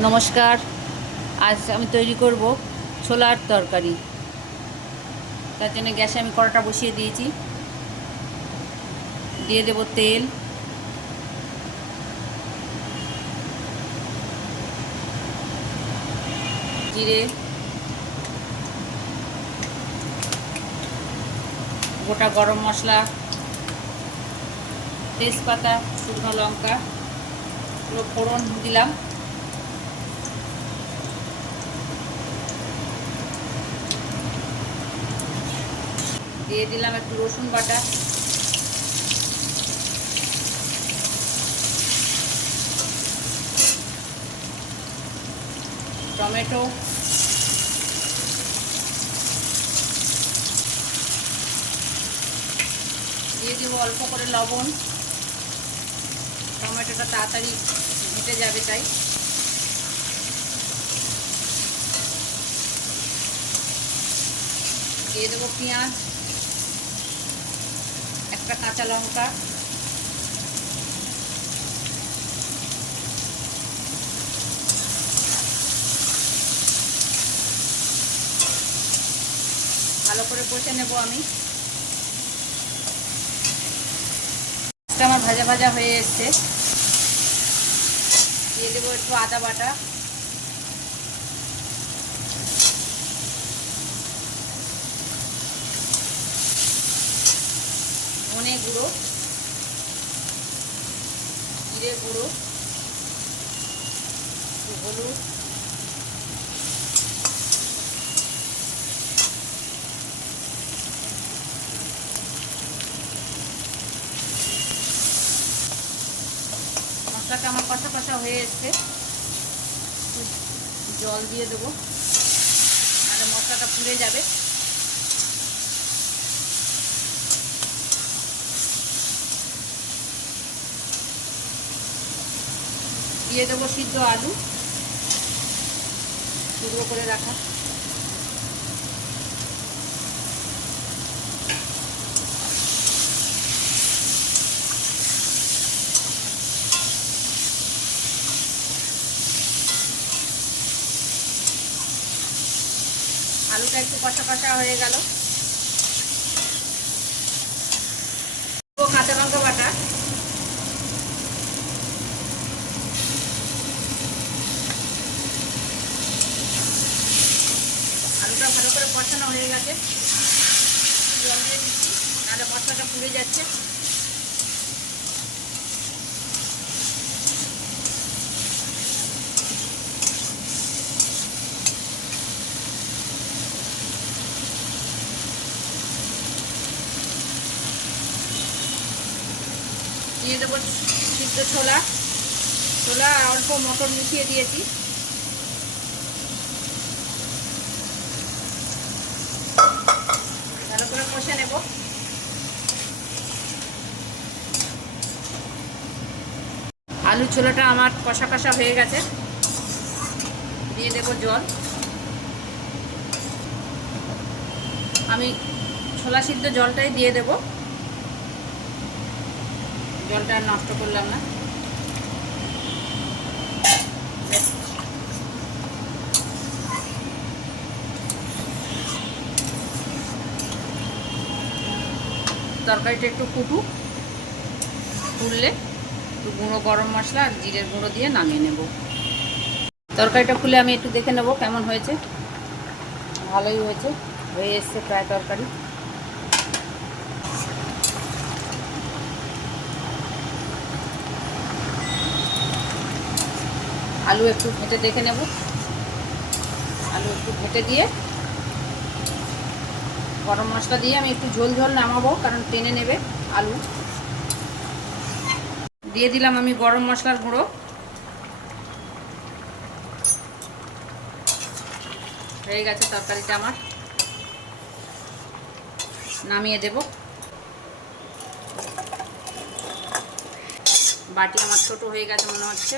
নমস্কার। আজ আমি তৈরি করব ছোলার তরকারি। তার জন্য গ্যাসে আমি কড়াটা বসিয়ে দিয়েছি। দিয়ে দেব তেল। জিরে। গোটা গরম মশলা। তেজপাতা, শুকনো লঙ্কা। পুরো ফোড়ন দিলাম। দিয়ে দিলাম একটু রসুন বাটা। টমেটো। দিয়ে দিব অল্প করে লবণ। টমেটোটা তাড়াতাড়ি হেঁটে যাবে তাই। দিয়ে দেবো পেঁয়াজ। একটা কাঁচা লঙ্কা। ভালো করে কষে নেব আমি। আমার ভাজা ভাজা হয়ে এসছে। দিয়ে দেবো একটু আদা বাটা। ধনে গুঁড়ো জিরে গুঁড়ো, হলুদ, মশলাটা আমার কষা কষা হয়ে এসছে। জল দিয়ে দেবো। আর মশলাটা ফুলে যাবে। দিয়ে দেবো সিদ্ধ আলু। টুকরো করে রাখা। আলুটা একটু কষা কষা হয়ে গেল। কাঁচা লঙ্কা বাটা আলুটা ভালো করে কষানো হয়ে গেছে। জল দিয়ে দিচ্ছি, নাহলে মশলাটা পুড়ে যাচ্ছে। দিয়ে দেবো সিদ্ধ ছোলা। ছোলা অল্প মটর মিশিয়ে দিয়েছি ভালো করে কষে নেব আলু ছোলাটা আমার কষা কষা হয়ে গেছে। দিয়ে দেব জল। আমি ছোলা সিদ্ধ জলটাই দিয়ে দেব। জলটা নষ্ট করলাম না। তরকারিটা একটু ফুটুক ফুললে একটু গুঁড়ো গরম মশলা আর জিরের গুঁড়ো দিয়ে নামিয়ে নেব। তরকারিটা খুলে আমি একটু দেখে নেব কেমন হয়েছে। ভালোই হয়েছে, হয়ে এসছে প্রায় তরকারি। আলু একটু ঘেটে দেখে নেব। আলু একটু ঘেটে দিয়ে গরম মশলা দিয়ে আমি একটু ঝোল ঝোল নামাবো, কারণ টেনে নেবে আলু। দিয়ে দিলাম আমি গরম মশলার গুঁড়ো। হয়ে গেছে তরকারিটা আমার। নামিয়ে দেব। বাটি আমার ছোট হয়ে গেছে মনে হচ্ছে।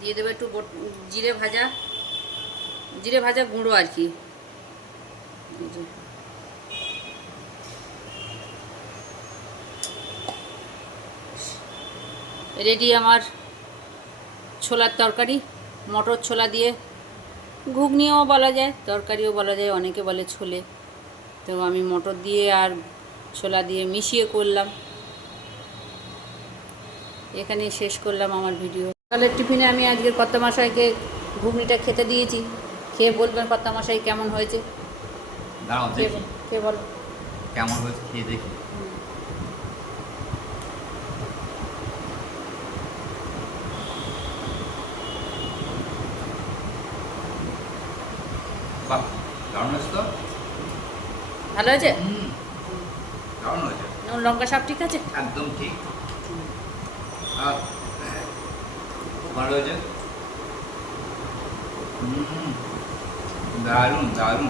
দিয়ে দেবো একটু জিরে ভাজা। জিরে ভাজা গুঁড়ো আর কি। রেডি আমার ছোলার তরকারি মটর ছোলা দিয়ে। ঘুগনিও বলা যায় তরকারিও বলা যায় অনেকে বলে ছোলে। তো আমি মটর দিয়ে আর ছোলা দিয়ে মিশিয়ে করলাম। এখানেই শেষ করলাম আমার ভিডিও। সকালের টিফিনে আমি আজকে কর্তা মশাইকে ঘুগনিটা খেতে দিয়েছি। খেয়ে বলবেন কর্তা মশাই কেমন হয়েছে? কে বল। কেমন হয়েছে খেয়ে দেখি। বাহ দারুণ হয়েছে তো? ভালো হয়েছে? হুম দারুণ হয়েছে। নুন লঙ্কা সব ঠিক আছে? একদম ঠিক। আর খুব ভালো হয়েছে। হুম দারুণ দারুণ।